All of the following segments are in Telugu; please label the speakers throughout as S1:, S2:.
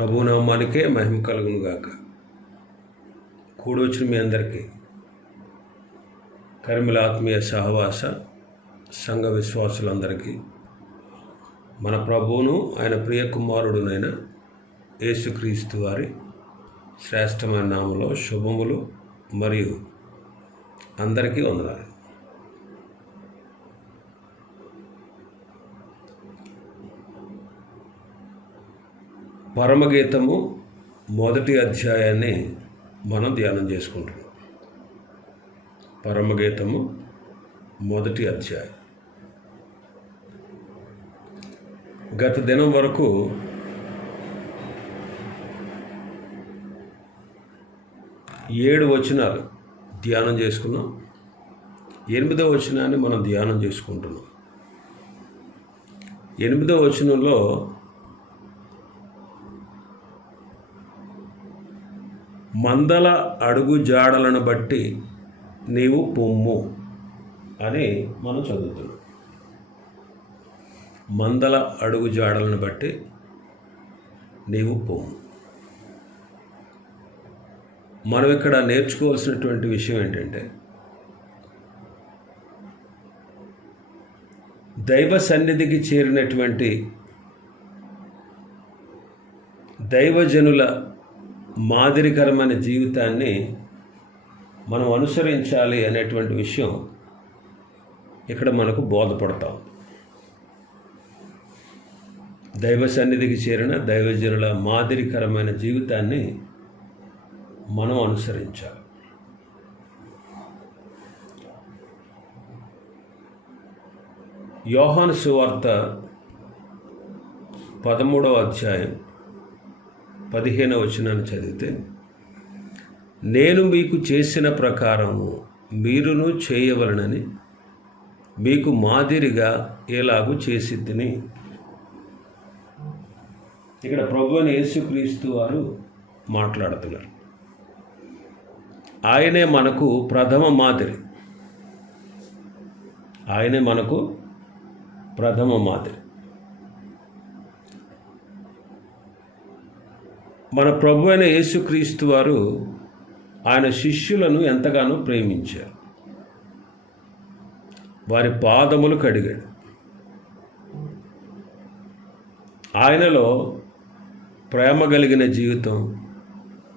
S1: ప్రభునామానికే మహిమ కలుగును గాక మీ అందరికీ కర్మిల ఆత్మీయ సహవాస సంఘ విశ్వాసులందరికీ మన ప్రభువును ఆయన ప్రియ కుమారుడునైన యేసుక్రీస్తు వారి శ్రేష్టమైన నామలో శుభములు మరియు అందరికీ వందనాలు. పరమగీతము మొదటి అధ్యాయాన్ని మనం ధ్యానం చేసుకుంటున్నాం. పరమగీతము మొదటి అధ్యాయం. గత దినం వరకు ఏడు వచనాలు ధ్యానం చేసుకున్నాం. ఎనిమిదో వచనాన్ని మనం ధ్యానం చేసుకుంటున్నాం. ఎనిమిదో వచనంలో మందల అడుగు జాడలను బట్టి నీవు పొమ్ము అని మనం చదువుతున్నాం. మందల అడుగు జాడలను బట్టి నీవు పొమ్ము. మనం ఇక్కడ నేర్చుకోవాల్సినటువంటి విషయం ఏంటంటే దైవ సన్నిధికి చేరినటువంటి దైవజనుల మాదిరికరమైన జీవితాన్ని మనం అనుసరించాలి అనేటువంటి విషయం ఇక్కడ మనకు బోధపడతాం దైవ సన్నిధికి చేరిన దైవజనుల మాదిరికరమైన జీవితాన్ని మనం అనుసరించాలి. యోహాను సువార్త పదమూడవ అధ్యాయం పదిహేనవ వచనాన్ని చదివితే నేను మీకు చేసిన ప్రకారము మీరును చేయవలనని మీకు మాదిరిగా ఎలాగూ చేసి తిని ఇక్కడ ప్రభు యేసుక్రీస్తు వారు మాట్లాడుతున్నారు. ఆయనే మనకు ప్రథమ మాదిరి. ఆయనే మనకు ప్రథమ మాదిరి. మన ప్రభు అయిన యేసుక్రీస్తు వారు ఆయన శిష్యులను ఎంతగానో ప్రేమించారు. వారి పాదములు కడిగాడు. ఆయనలో ప్రేమ కలిగిన జీవితం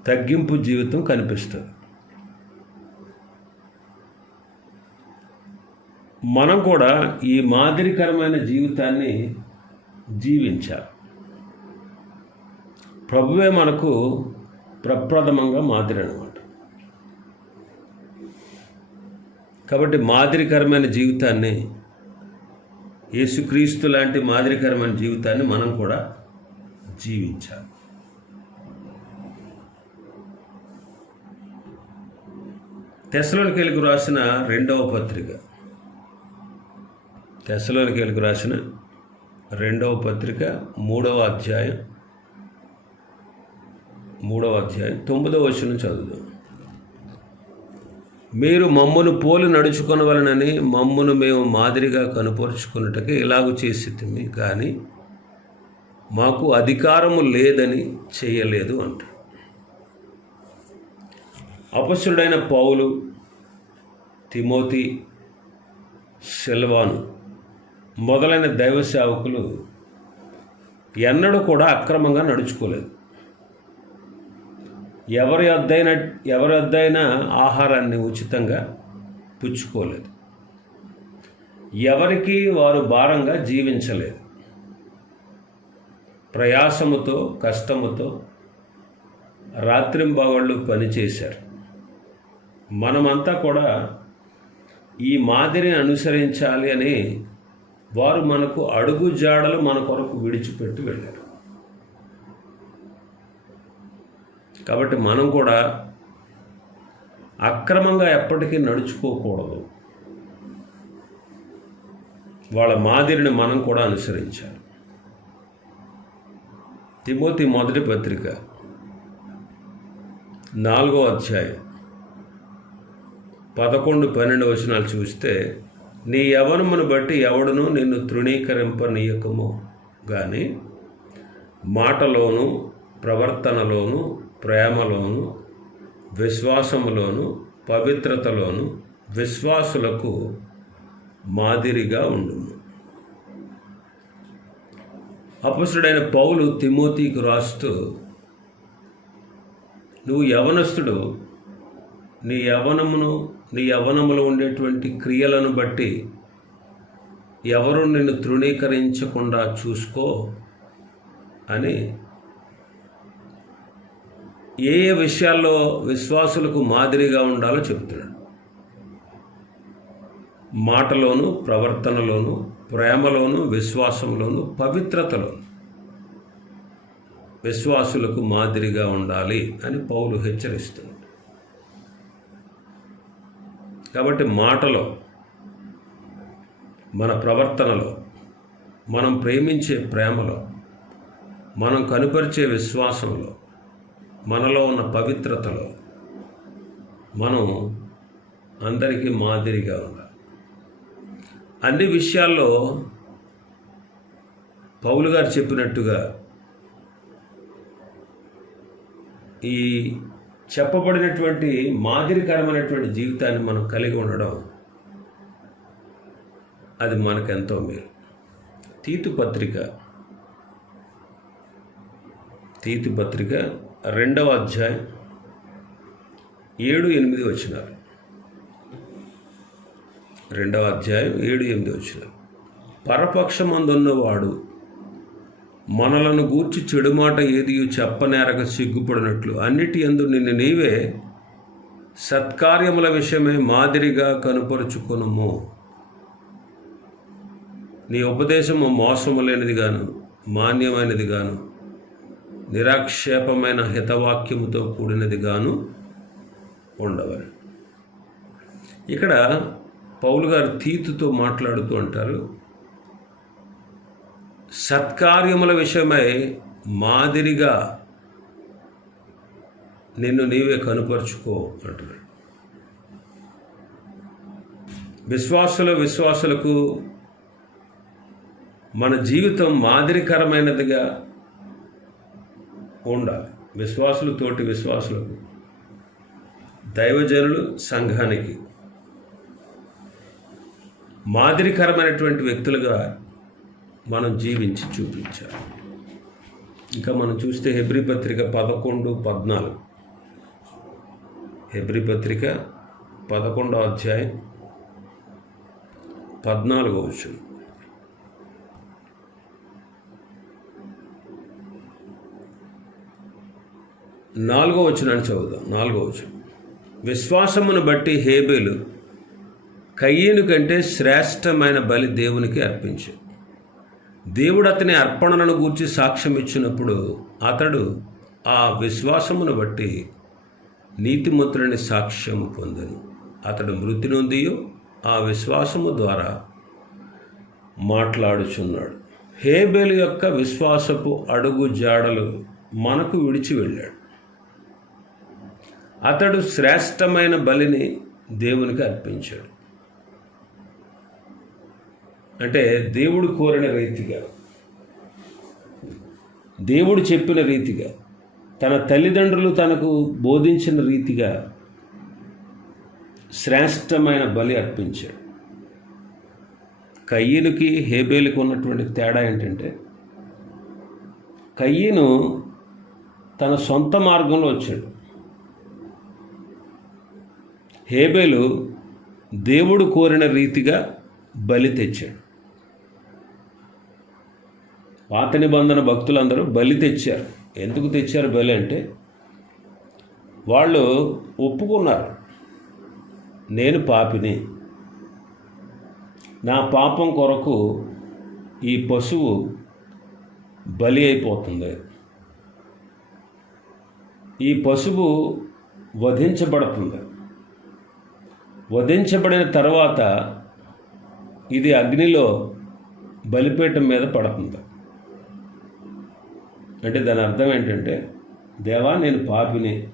S1: తగ్గింపు జీవితం కనిపిస్తుంది. మనం కూడా ఈ మాదిరికరమైన జీవితాన్ని జీవించాలి. ప్రభువే మనకు ప్రప్రథమంగా మాదిరి అనమాట కాబట్టి మాదిరికరమైన జీవితాన్ని యేసుక్రీస్తు లాంటి మాదిరికరమైన జీవితాన్ని మనం కూడా జీవించాలి. తెసలోనికెళ్ళకు రాసిన రెండవ పత్రిక. తెసలోనికెళ్ళకు రాసిన రెండవ పత్రిక మూడవ అధ్యాయం మూడవ అధ్యాయం తొమ్మిదవ వచనం చదువుదాం. మీరు మమ్మను పోలి నడుచుకొనవలనని మమ్మను మేము మాదిరిగా కనుపరుచుకున్నట్టుగా ఇలాగ చేసి కానీ మాకు అధికారము లేదని చేయలేదు అంట. అపశుడైన పౌలు తిమోతి సెల్వాను మొదలైన దైవ సేవకులు ఎన్నడూ కూడా అక్రమంగా నడుచుకోలేదు. ఎవరి వద్దైన ఎవరి వద్దైనా ఆహారాన్ని ఉచితంగా పుచ్చుకోలేదు. ఎవరికి వారు భారంగా జీవించలేదు. ప్రయాసముతో కష్టముతో రాత్రింబవళ్ళు పనిచేశారు. మనమంతా కూడా ఈ మాదిరిని అనుసరించాలి అని వారు మనకు అడుగు జాడలు మన కొరకు విడిచిపెట్టి వెళ్ళారు. కాబట్టి మనం కూడా అక్రమంగా ఎప్పటికీ నడుచుకోకూడదు. వాళ్ళ మాదిరిని మనం కూడా అనుసరించాలి. తిమోతి మొదటి పత్రిక నాలుగో అధ్యాయం పదకొండు పన్నెండు వచనాలు చూస్తే నీ యవనమును బట్టి ఎవడును నిన్ను తృణీకరింపనీయకము. కానీ మాటలోను ప్రవర్తనలోను ప్రేమలోను విశ్వాసములోను పవిత్రతలోను విశ్వాసులకు మాదిరిగా ఉండుము. అపసుడైన పౌలు తిమోతికి రాస్తూ నువ్వు యవనస్తుడు నీ యవనమును నీ యవనములో ఉండేటువంటి క్రియలను బట్టి ఎవరు నిన్ను తృణీకరించకుండా చూసుకో అని ఏ ఏ విషయాల్లో విశ్వాసులకు మాదిరిగా ఉండాలో చెప్తున్నాడు మాటలోను ప్రవర్తనలోను ప్రేమలోను విశ్వాసంలోను పవిత్రతలోను విశ్వాసులకు మాదిరిగా ఉండాలి అని పౌలు హెచ్చరిస్తున్నాడు. కాబట్టి మాటలో మన ప్రవర్తనలో మనం ప్రేమించే ప్రేమలో మనం కనుపరిచే విశ్వాసంలో మనలో ఉన్న పవిత్రతలో మనం అందరికీ మాదిరిగా ఉండాలి. అన్ని విషయాల్లో పౌలు గారు చెప్పినట్టుగా ఈ చెప్పబడినటువంటి మాదిరికరమైనటువంటి జీవితాన్ని మనం కలిగి ఉండడం అది మనకెంతో మేలు. తీతు పత్రిక తీతు పత్రిక రెండవ అధ్యాయం ఏడు ఎనిమిది వచ్చినారు రెండవ అధ్యాయం ఏడు ఎనిమిది వచ్చినారు పరపక్షమందున్నవాడు మనలను గూర్చి చెడు మాట ఏది చెప్పనేరక సిగ్గుపడినట్లు అన్నిటి ఎందు నిన్ను నీవే సత్కార్యముల విషయమే మాదిరిగా కనుపరుచుకొనుము. నీ ఉపదేశము మోసము లేనిది గాను మాన్యమైనది గాను నిరాక్షేపమైన హితవాక్యముతో కూడినదిగాను ఉండవని ఇక్కడ పౌలు గారు తీతుతో మాట్లాడుతూ అంటారు సత్కార్యముల విషయమై మాదిరిగా నిన్ను నీవే కనుపరుచుకో అంటున్నాడు. విశ్వాసుల విశ్వాసులకు మన జీవితం మాదిరికరమైనదిగా ఉండాలి. విశ్వాసులు తోటి విశ్వాసులకు దైవజనులు సంఘానికి మాదిరికరమైనటువంటి వ్యక్తులుగా మనం జీవించి చూపించాలి. ఇంకా మనం చూస్తే హెబ్రి పత్రిక పదకొండు పద్నాలుగు. హెబ్రి పత్రిక పదకొండో అధ్యాయం పద్నాలుగో వచ్చింది నాలుగో వచనాన్ని చదువుదాం. నాలుగో వచనం. విశ్వాసమును బట్టి హేబేలు కయ్యేను కంటే శ్రేష్టమైన బలి దేవునికి అర్పించాడు దేవుడు అతని అర్పణలను గూర్చి సాక్ష్యం ఇచ్చినప్పుడు అతడు ఆ విశ్వాసమును బట్టి నీతిమంతులని సాక్ష్యము పొందను. అతడు మృతి నొందియు ఆ విశ్వాసము ద్వారా మాట్లాడుచున్నాడు. హేబేలు యొక్క విశ్వాసపు అడుగు జాడలు మనకు విడిచి వెళ్ళాడు. అతడు శ్రేష్టమైన బలిని దేవునికి అర్పించాడు. అంటే దేవుడు కోరిన రీతిగా దేవుడు చెప్పిన రీతిగా తన తల్లిదండ్రులు తనకు బోధించిన రీతిగా శ్రేష్టమైన బలి అర్పించాడు. కయ్యనుకి హేబేలుకి ఉన్నటువంటి తేడా ఏంటంటే కయ్యను తన సొంత మార్గంలో వచ్చాడు. హేబెలు దేవుడు కోరిన రీతిగా బలి తెచ్చాడు. పాత నిబంధన భక్తులందరూ బలి తెచ్చారు. ఎందుకు తెచ్చారు బలి అంటే వాళ్ళు ఒప్పుకున్నారు. నేను పాపిని. నా పాపం కొరకు ఈ పశువు బలి అయిపోతుంది. ఈ పశువు వధించబడుతుంది. వధించబడిన తర్వాత ఇది అగ్నిలో బలిపీఠం మీద పడుతుంది. అంటే దాని అర్థం ఏంటంటే దేవా నేను పాపిని.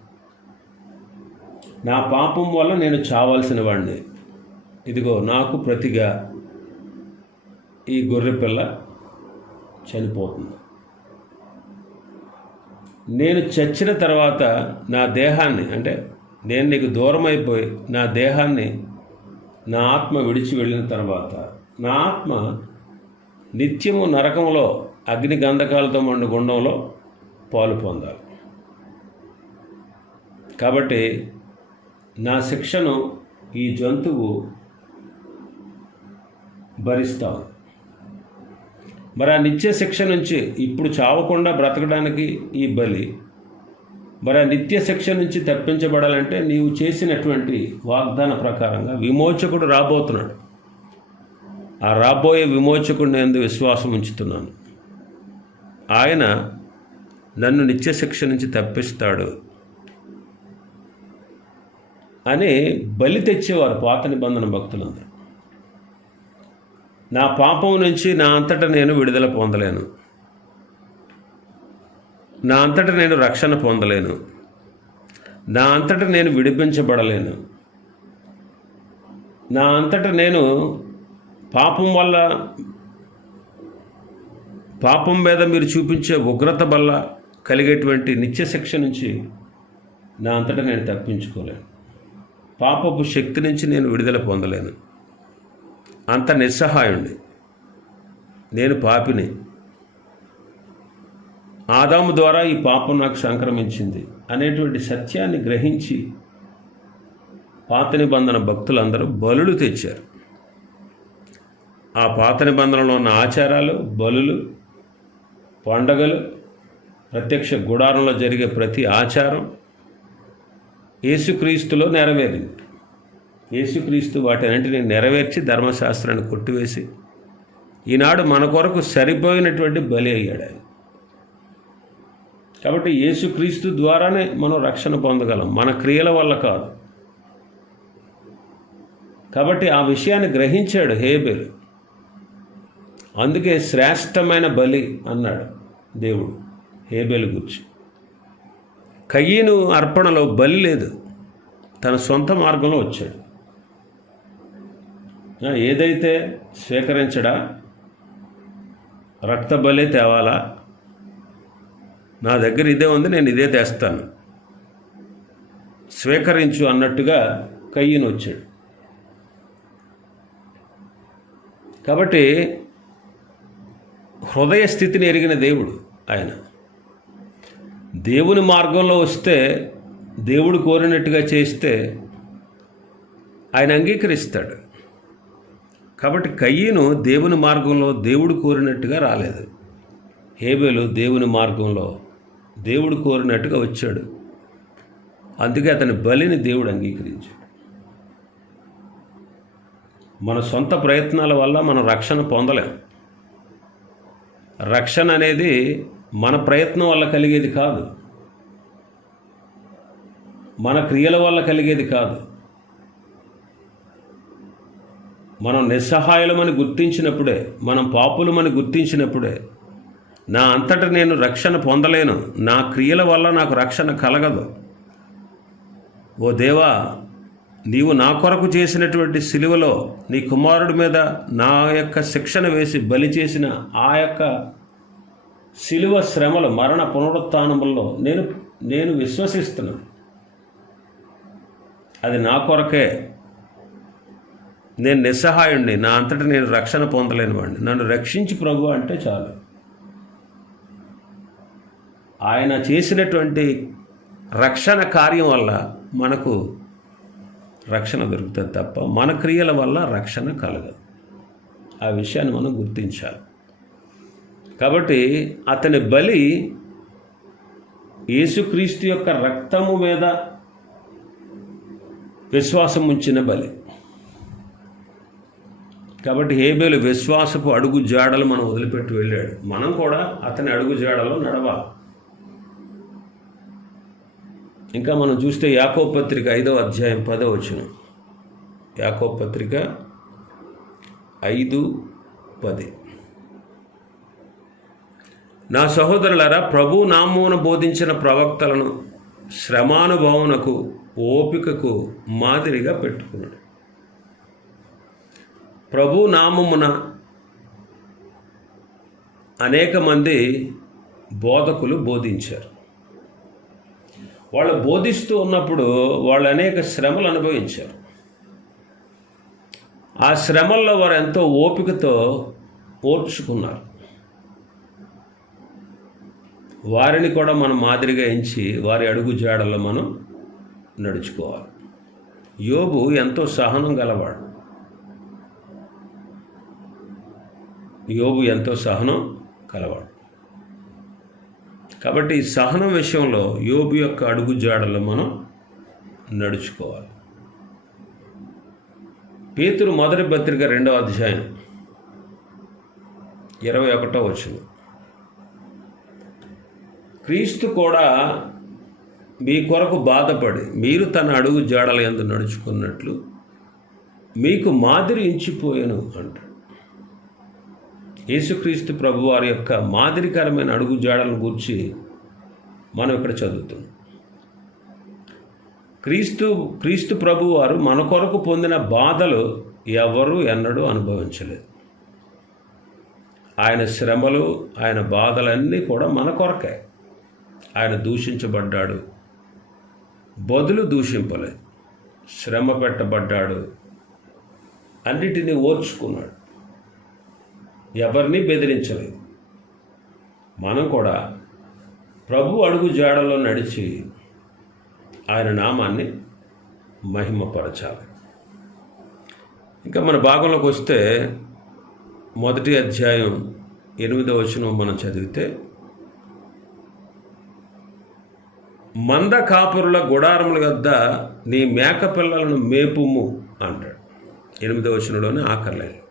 S1: నా పాపం వల్ల నేను చావాల్సిన వాడిని ఇదిగో నాకు ప్రతిగా ఈ గొర్రె పిల్ల చనిపోతుంది. నేను చచ్చిన తర్వాత నా దేహాన్ని అంటే నేను నీకు దూరమైపోయి నా దేహాన్ని నా ఆత్మ విడిచి వెళ్ళిన తర్వాత నా ఆత్మ నిత్యము నరకంలో అగ్ని గంధకాలతో మండు గుండంలో పాలు పొందాలి. కాబట్టి నా శిక్షను ఈ జంతువు భరిస్తాను మరి ఆ నిత్య శిక్ష నుంచి ఇప్పుడు చావకుండా బ్రతకడానికి ఈ బలి మరి ఆ నిత్య శిక్ష నుంచి తప్పించబడాలంటే నీవు చేసినటువంటి వాగ్దాన ప్రకారంగా విమోచకుడు రాబోతున్నాడు. ఆ రాబోయే విమోచకుడు నేను విశ్వాసం ఉంచుతున్నాను. ఆయన నన్ను నిత్య శిక్ష నుంచి తప్పిస్తాడు అని బలి తెచ్చేవారు పాత నిబంధన భక్తులందరూ. నా పాపం నుంచి నా అంతటా నేను విడుదల పొందలేను. నా అంతటా నేను రక్షణ పొందలేను. నా అంతటా నేను విడిపించబడలేను. నా అంతటా నేను పాపం వల్ల పాపం మీద మీరు చూపించే ఉగ్రత వల్ల కలిగేటువంటి నిత్య శిక్ష నుంచి నా అంతటా నేను తప్పించుకోలేను. పాపపు శక్తి నుంచి నేను విడుదల పొందలేను. అంత నిస్సహాయుండి నేను పాపిని. ఆదాము ద్వారా ఈ పాపం నాకు సంక్రమించింది అనేటువంటి సత్యాన్ని గ్రహించి పాత నిబంధన భక్తులందరూ బలులు తెచ్చారు. ఆ పాత నిబంధనలో ఉన్న ఆచారాలు బలులు పండగలు ప్రత్యక్ష గుడారంలో జరిగే ప్రతి ఆచారం యేసుక్రీస్తులో నెరవేరింది. యేసుక్రీస్తు వాటన్నింటినీ నెరవేర్చి ధర్మశాస్త్రాన్ని కొట్టివేసి ఈనాడు మన కొరకు సరిపోయినటువంటి బలి అయ్యాడు ఆయన. కాబట్టి యేసుక్రీస్తు ద్వారానే మనం రక్షణ పొందగలం. మన క్రియల వల్ల కాదు. కాబట్టి ఆ విషయాన్ని గ్రహించాడు హేబెల్ అందుకే శ్రేష్టమైన బలి అన్నాడు దేవుడు హేబెల్ గురించి. కయ్యను అర్పణలో బలి లేదు. తన సొంత మార్గంలో వచ్చాడు. ఏదైతే స్వీకరించడా? రక్త బలి తేవాలా? నా దగ్గర ఇదే ఉంది నేను ఇదే తెస్తాను. స్వీకరించు అన్నట్టుగా కయ్యను వచ్చాడు కాబట్టి హృదయ స్థితిని ఎరిగిన దేవుడు ఆయన. దేవుని మార్గంలో వస్తే దేవుడు కోరినట్టుగా చేస్తే ఆయన అంగీకరిస్తాడు. కాబట్టి కయ్యను దేవుని మార్గంలో దేవుడు కోరినట్టుగా రాలేదు. హేబేలు దేవుని మార్గంలో దేవుడు కోరినట్టుగా వచ్చాడు. అందుకే అతని బలిని దేవుడు అంగీకరించాడు. మన సొంత ప్రయత్నాల వల్ల మనం రక్షణ పొందలేం. రక్షణ అనేది మన ప్రయత్నం వల్ల కలిగేది కాదు. మన క్రియల వల్ల కలిగేది కాదు. మనం నిస్సహాయులమని గుర్తించినప్పుడే మనం పాపులమని గుర్తించినప్పుడే నా అంతట నేను రక్షణ పొందలేను. నా క్రియల వల్ల నాకు రక్షణ కలగదు. ఓ దేవా నీవు నా కొరకు చేసినటువంటి సిలువలో నీ కుమారుడి మీద నా యొక్క శిక్షణ వేసి బలి చేసిన ఆ యొక్క సిలువ శ్రమలు మరణ పునరుత్నముల్లో నేను నేను విశ్వసిస్తున్నాను. అది నా కొరకే. నేను నిస్సహాయుణ్ణి. నా అంతటా నేను రక్షణ పొందలేని వాడిని. నన్ను రక్షించి ప్రభు అంటే చాలు. ఆయన చేసినటువంటి రక్షణ కార్యం వల్ల మనకు రక్షణ దొరుకుతుంది తప్ప మన క్రియల వల్ల రక్షణ కలగదు. ఆ విషయాన్ని మనం గుర్తించాలి. కాబట్టి అతని బలి యేసుక్రీస్తు యొక్క రక్తము మీద విశ్వాసం ఉంచిన బలి. కాబట్టి హేబేలు విశ్వాసపు అడుగు జాడలు మనం వదిలిపెట్టి వెళ్ళాడు. మనం కూడా అతని అడుగు జాడలో నడవాలి. ఇంకా మనం చూస్తే యాకో పత్రిక ఐదో అధ్యాయం పదో వచ్చిన యాకో పత్రిక ఐదు పది. నా సహోదరులరా ప్రభు నామమున బోధించిన ప్రవక్తలను శ్రమానుభవనకు ఓపికకు మాదిరిగా పెట్టుకున్నాడు. ప్రభు నామమున అనేక మంది బోధకులు బోధించారు. వాళ్ళు బోధిస్తూ ఉన్నప్పుడు వాళ్ళు అనేక శ్రమలు అనుభవించారు. ఆ శ్రమల్లో వారు ఎంతో ఓపికతో ఓర్చుకున్నారు వారిని కూడా మనం మాదిరిగా ఎంచి వారి అడుగు జాడల్లో మనం నడుచుకోవాలి. యోబు ఎంతో సహనం గలవాడు. యోబు ఎంతో సహనం కలవాడు కాబట్టి ఈ సహనం విషయంలో యోబు యొక్క అడుగు జాడలు మనం నడుచుకోవాలి. పేతురు మొదటి పత్రిక రెండవ అధ్యాయం ఇరవై ఒకటో వచ్చింది క్రీస్తు కూడా మీ కొరకు బాధపడి మీరు తన అడుగు జాడల ఎందు నడుచుకున్నట్లు మీకు మాదిరి ఇంచిపోయాను అంటాడు. యేసుక్రీస్తు ప్రభు వారి యొక్క మాదిరికరమైన అడుగు జాడలను గూర్చి మనం ఇక్కడ చదువుతాం. క్రీస్తు క్రీస్తు ప్రభు వారు మన కొరకు పొందిన బాధలు ఎవరు ఎన్నడూ అనుభవించలేదు. ఆయన శ్రమలు ఆయన బాధలన్నీ కూడా మన కొరకే. ఆయన దూషించబడ్డాడు. బదులు దూషింపలేదు. శ్రమ పెట్టబడ్డాడు. అన్నిటినీ ఓర్చుకున్నాడు. ఎవరిని బెదిరించలేదు. మనం కూడా ప్రభు అడుగు జాడలో నడిచి ఆయన నామాన్ని మహిమపరచాలి. ఇంకా మన భాగంలోకి వస్తే మొదటి అధ్యాయం ఎనిమిదవ వచనం మనం చదివితే మంద కాపురుల గుడారముల వద్ద నీ మేక పిల్లలను మేపుము అంటాడు. ఎనిమిదవ వచనంలోనే ఆకర్లేదు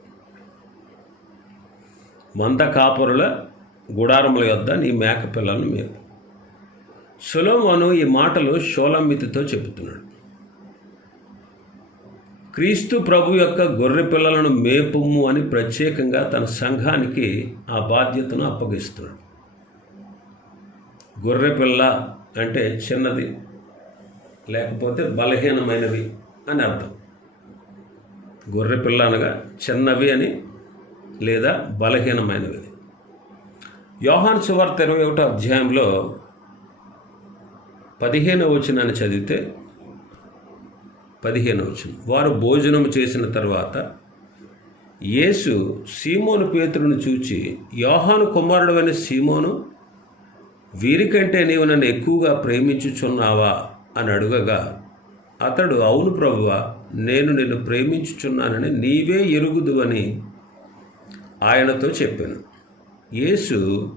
S1: మంద కాపురుల గుడారముల యొద్ద నీ మేక పిల్లలను మేపు. సులోమోను ఈ మాటలు షోలమితితో చెబుతున్నాడు. క్రీస్తు ప్రభు యొక్క గొర్రె పిల్లలను మేపుము అని ప్రత్యేకంగా తన సంఘానికి ఆ బాధ్యతను అప్పగిస్తున్నాడు. గొర్రె పిల్ల అంటే చిన్నది లేకపోతే బలహీనమైనవి అని అర్థం. గొర్రె పిల్ల అనగా చిన్నవి అని లేదా బలహీనమైనవి యోహాన్ సువార్త ఇరవై ఒకటో అధ్యాయంలో పదిహేను వచనాన్ని చదివితే పదిహేను వచనం. వారు భోజనం చేసిన తర్వాత యేసు సీమోను పేతురును చూచి యోహాను కుమారుడు అయిన సీమోను వీరికంటే నీవు నన్ను ఎక్కువగా ప్రేమించుచున్నావా? అని అడుగగా అతడు అవును ప్రభువా నేను నిన్ను ప్రేమించుచున్నానని నీవే ఎరుగుదువని ఆయనతో చెప్పాను యేసు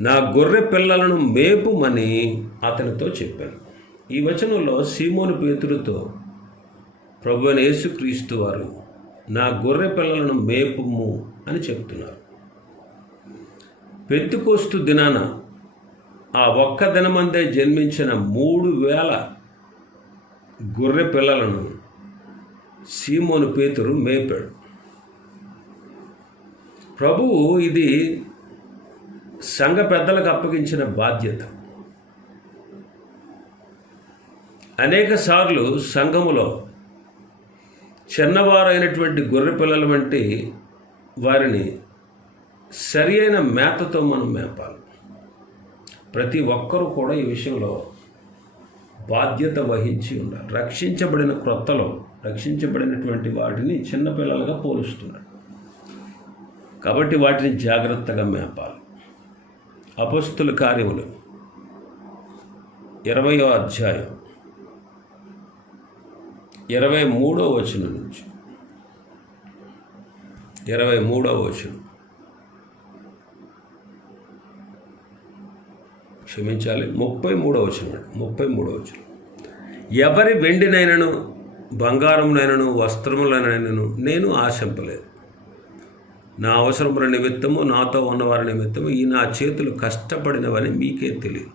S1: నా గొర్రె పిల్లలను మేపుమని అతనితో చెప్పాను. ఈ వచనంలో సీమోని పేతురుతో ప్రభు యేసుక్రీస్తు వారు నా గొర్రె పిల్లలను మేపుము అని చెప్తున్నారు. పెత్తుకోస్తు దినాన ఆ ఒక్క దినమందే జన్మించిన మూడు వేల గొర్రె పిల్లలను సీమోను పేతురు మేపాడు. ప్రభువు ఇది సంఘ పెద్దలకు అప్పగించిన బాధ్యత. అనేక సార్లు సంఘములో చిన్నవారైనటువంటి గొర్రె పిల్లల వంటి వారిని సరి అయిన మేతతో మనం మేపాలి. ప్రతి ఒక్కరూ కూడా ఈ విషయంలో బాధ్యత వహించి ఉండాలి. రక్షించబడిన క్రొత్తలో రక్షించబడినటువంటి వాటిని చిన్నపిల్లలుగా పోలుస్తున్నాడు కాబట్టి వాటిని జాగ్రత్తగా మేపాలి అపస్తుల కార్యములు. ఇరవయో అధ్యాయం. ఇరవై మూడో వచనం నుంచి. ఇరవై మూడో వచనం. క్షమించాలి. ముప్పై మూడో వచనం. ముప్పై మూడో వచనం. ఎవరి వెండినైనను బంగారమునైనను వస్త్రములనైనను నేను ఆశింపలేదు. నా అవసరముల నిమిత్తము నాతో ఉన్నవారి నిమిత్తము ఈ నా చేతులు కష్టపడినవని మీకే తెలియదు.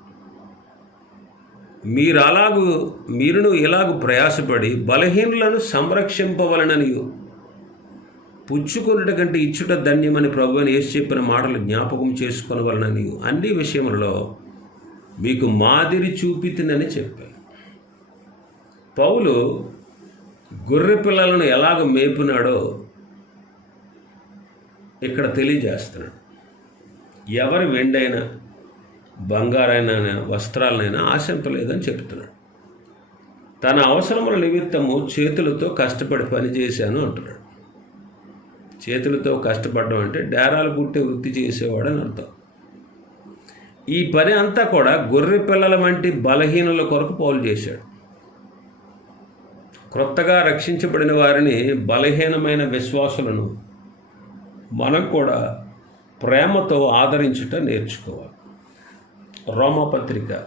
S1: మీరు అలాగూ మీరును ఇలాగ ప్రయాసపడి బలహీనులను సంరక్షింపవలనని పుచ్చుకున్నట కంటే ఇచ్చుట ధన్యమని ప్రభు అని ఏసు చెప్పిన మాటలు జ్ఞాపకం చేసుకొనవలనని అన్ని విషయములలో మీకు మాదిరి చూపితినని చెప్పాను. పౌలు గొర్రె పిల్లలను ఎలాగ మేపునాడో ఇక్కడ తెలియజేస్తున్నాడు. ఎవరి వెండైనా బంగారైన వస్త్రాలనైనా ఆశింపలేదని చెప్తున్నాడు. తన అవసరముల నిమిత్తము చేతులతో కష్టపడి పని చేశాను అంటున్నాడు. చేతులతో కష్టపడడం అంటే డేరాలు పుట్టే వృత్తి చేసేవాడని అర్థం. ఈ పని అంతా కూడా గొర్రె పిల్లల వంటి బలహీనుల కొరకు పౌలు చేశాడు. క్రొత్తగా రక్షించబడిన వారిని బలహీనమైన విశ్వాసులను మనం కూడా ప్రేమతో ఆదరించుట నేర్చుకోవాలి. రోమపత్రిక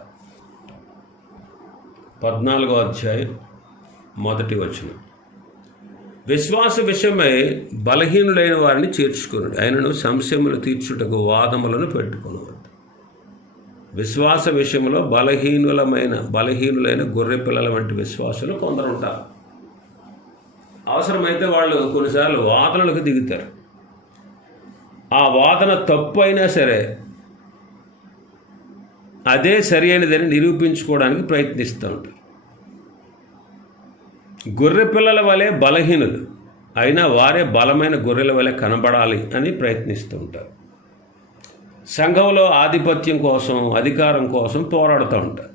S1: పద్నాలుగో అధ్యాయం మొదటి వచనం. విశ్వాస విషయమై బలహీనులైన వారిని చేర్చుకున్నాడు ఆయనను సంశయములు తీర్చుటకు వాదములను పెట్టుకునవద్దు విశ్వాస విషయంలో బలహీనులమైన బలహీనులైన గొర్రె పిల్లల వంటి విశ్వాసులు కొందరు ఉంటారు అవసరమైతే వాళ్ళు కొన్నిసార్లు వాదనలకు దిగుతారు. ఆ వాదన తప్పు అయినా సరే అదే సరి అయినదని నిరూపించుకోవడానికి ప్రయత్నిస్తూ ఉంటారు. గొర్రె పిల్లల వలె బలహీనులు అయినా వారే బలమైన గొర్రెల వలె కనబడాలి అని ప్రయత్నిస్తూ ఉంటారు. సంఘంలో ఆధిపత్యం కోసం అధికారం కోసం పోరాడుతూ ఉంటారు.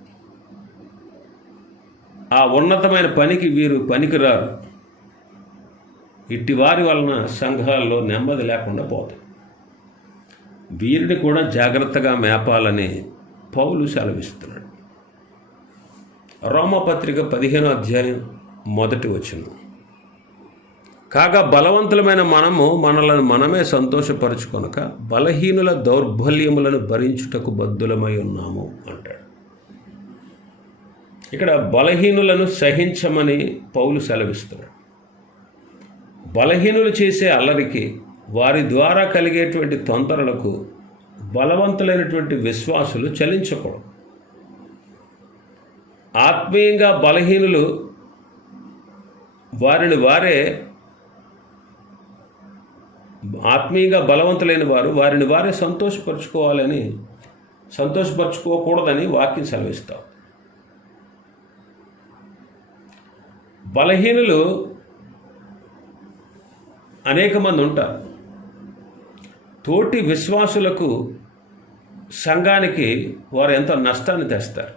S1: ఆ ఉన్నతమైన పనికి వీరు పనికిరారు. ఇట్టి వారి వలన సంఘాల్లో నెమ్మది లేకుండా పోతాయి. వీరిని కూడా జాగ్రత్తగా మేపాలని పౌలు సెలవిస్తున్నాడు. రోమపత్రిక పదిహేనో అధ్యాయం మొదటి వచనం. కాగా బలవంతులమైన మనము మనలను మనమే సంతోషపరుచుకొనక బలహీనుల దౌర్బల్యములను భరించుటకు బద్దులమై ఉన్నాము అంటాడు. ఇక్కడ బలహీనులను సహించమని పౌలు సెలవిస్తున్నాడు. బలహీనులు చేసే అల్లరికి వారి ద్వారా కలిగేటువంటి తొందరలకు బలవంతులైనటువంటి విశ్వాసులు చలించకూడదు. ఆత్మీయంగా బలహీనులు వారిని వారే ఆత్మీయంగా బలవంతులైన వారు వారిని వారే సంతోషపరచుకోవాలని సంతోషపరచుకోకూడదని వాక్యం సెలవిస్తాం బలహీనులు అనేక మంది ఉంటారు. తోటి విశ్వాసులకు సంఘానికి వారు ఎంతో నష్టాన్ని తెస్తారు.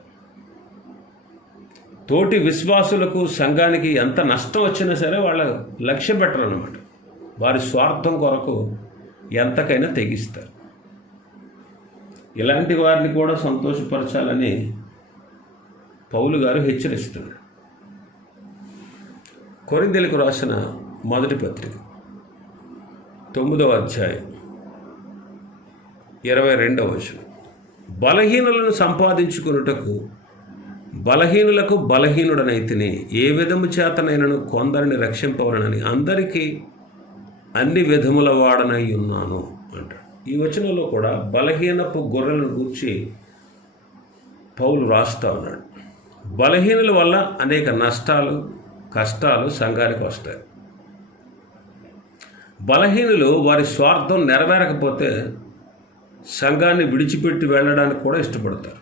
S1: తోటి విశ్వాసులకు సంఘానికి ఎంత నష్టం వచ్చినా సరే వాళ్ళ లక్ష్యం పెట్టరు అనమాట వారి స్వార్థం కొరకు ఎంతకైనా తెగిస్తారు. ఇలాంటి వారిని కూడా సంతోషపరచాలని పౌలు గారు హెచ్చరిస్తున్నారు కొరిందెలకు రాసిన మొదటి పత్రిక తొమ్మిదవ అధ్యాయం. ఇరవై రెండవ వచనం. బలహీనులను సంపాదించుకున్నటకు బలహీనులకు బలహీనుడనైతేనే ఏ విధము చేతనైనను కొందరిని రక్షింపవలనని అందరికీ అన్ని విధముల వాడనై ఉన్నాను అంటాడు. ఈ వచనంలో కూడా బలహీనపు గొర్రెలను గూర్చి పౌలు రాస్తా ఉన్నాడు. బలహీనుల వల్ల అనేక నష్టాలు కష్టాలు సంఘానికి వస్తాయి. బలహీనులు వారి స్వార్థం నెరవేరకపోతే సంఘాన్ని విడిచిపెట్టి వెళ్ళడానికి కూడా ఇష్టపడతారు.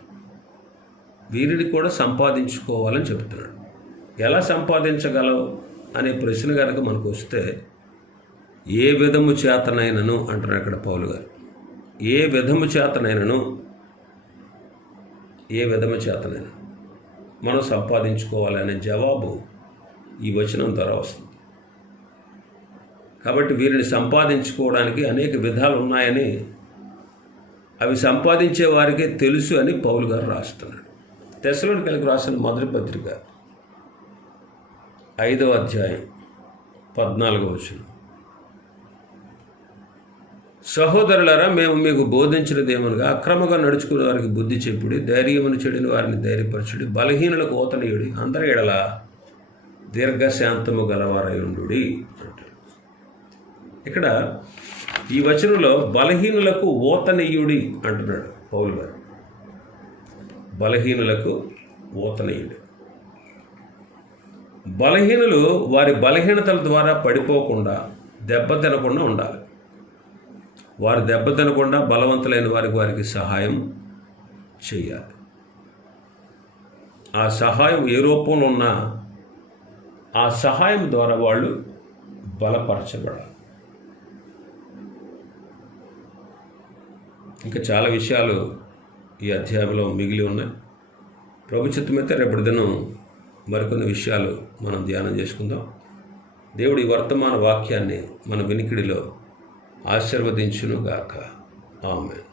S1: వీరిని కూడా సంపాదించుకోవాలని చెబుతున్నాడు. ఎలా సంపాదించగలవు అనే ప్రశ్న కనుక మనకు వస్తే ఏ విధము చేతనైనను అంటున్నారు ఇక్కడ పౌలు గారు. ఏ విధము చేతనైనను ఏ విధము చేతనైనా మనం సంపాదించుకోవాలనే జవాబు ఈ వచనం ద్వారా వస్తుంది. కాబట్టి వీరిని సంపాదించుకోవడానికి అనేక విధాలు ఉన్నాయని అవి సంపాదించే వారికే తెలుసు అని పౌలు గారు రాస్తున్నాడు. తెసలోని కలిగి రాసిన మొదటి పత్రిక ఐదవ అధ్యాయం పద్నాలుగో వచనం. సహోదరులరా మేము మీకు బోధించినదేమనగా అక్రమంగా నడుచుకునే వారికి బుద్ధి చెప్పుడి ధైర్యమును చెడిన వారిని ధైర్యపరచుడి బలహీనులకు ఓతనీయుడి అందరి ఎడల దీర్ఘశాంతము గలవారయుండు అంటాడు ఇక్కడ ఈ వచనంలో బలహీనులకు ఓతనీయుడి అంటున్నాడు పౌలు గారు. బలహీనులకు ఓతనీయుడు. బలహీనులు వారి బలహీనతల ద్వారా పడిపోకుండా దెబ్బతినకుండా ఉండాలి. వారు దెబ్బతినకుండా బలవంతులైన వారికి వారికి సహాయం చేయాలి. ఆ సహాయం ఏ రూపంలో ఉన్నా ఆ సహాయం ద్వారా వాళ్ళు బలపరచబడాలి. ఇంకా చాలా విషయాలు ఈ అధ్యాయంలో మిగిలి ఉన్నాయి. ప్రభు చిత్తమైతే రేపటి దినం మరికొన్ని విషయాలు మనం ధ్యానం చేసుకుందాం. దేవుడి వర్తమాన వాక్యాన్ని మన వినికిడిలో ఆశీర్వదించును గాక ఆమె